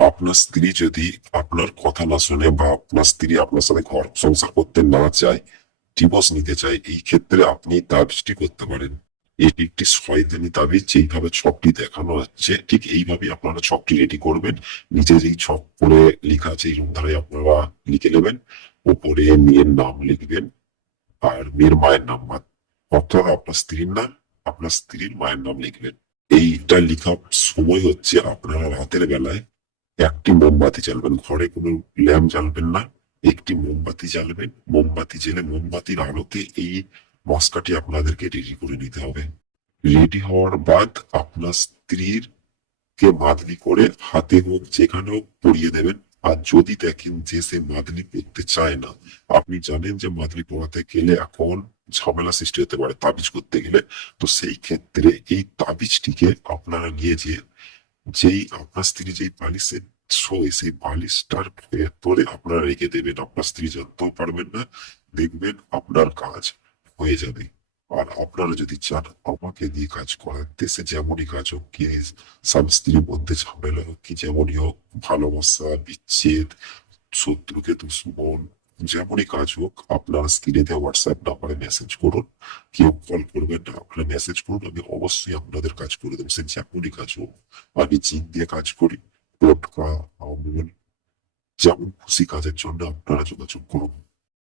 আপনার স্ত্রী যদি আপনার কথা না শুনে বা আপনার স্ত্রী আপনার সাথে ঘর সংসার করতে না চায়, ডিভোর্স নিতে চায়, এই ক্ষেত্রে আপনি তাবিজটি করতে পারেন। এটি একটি শয়তানি তাবিজ, যেইভাবে ছকটি দেখানো হচ্ছে ঠিক এইভাবে আপনারা ছকটি রেডি করবেন। নিচে যেই ছক করে লেখা আছে এই ধারায় আপনারা লিখে নেবেন। উপরে মেয়ের নাম লিখবেন, আর মেয়ের মায়ের নাম, অর্থাৎ আপনার স্ত্রীর নাম, আপনার স্ত্রীর মায়ের নাম লিখবেন। এইটা লেখার সময় হচ্ছে আপনারা রাতের বেলায় একটি মোমবাতি জ্বালবেন, ঘরে কোনো ল্যাম্প জ্বালবেন না। একটি মোমবাতি জ্বালবেন, মোমবাতি জেলে মোমবাতির আলোতে এই মশকাটি আপনাদেরকে রেডি করে নিতে হবে। রেডি হওয়ার বাদ আপনার স্ত্রীর কে মাদলি করে হাতে হোক যেখানে হোক পরিয়ে দেবেন। আর যদি দেখেন যে সে মাদলি পরতে চায় না, আপনি জানেন যে মাদলি পরাতে গেলে এখন ঝামেলা সৃষ্টি হতে পারে তাবিজ করতে গেলে, তো সেই ক্ষেত্রে এই তাবিজটিকে আপনারা নিয়ে যেই আপনার স্ত্রী যেই বালিশে শোয় সেই বালিশটার ভেতরে আপনারা রেখে দেবেন। আপনার স্ত্রী জানতেও পারবেন না, দেখবেন আপনার কাজ হয়ে যাবে। আর আপনারা যদি চান আমাকে দিয়ে কাজ করাতে, সে যেমনই কাজ হোক, কি স্বামী স্ত্রীর মধ্যে ঝামেলা হোক, কি যেমনই হোক, ভালোবাসা বিচ্ছেদ, শত্রুকে দুশ্মন, যেমনই কাজ হোক, আপনারা স্ক্রিনে দেওয়া হোয়াটসঅ্যাপ নাম্বারে মেসেজ করুন। কেউ কল করবেন না, আপনারা মেসেজ করুন, আমি অবশ্যই আপনাদের কাজ করে দেবো, সে যেমনই কাজ হোক। আমি জিন দিয়ে কাজ করি, টোটকা, আমল, যেমন খুশি কাজের জন্য আপনারা যোগাযোগ করুন।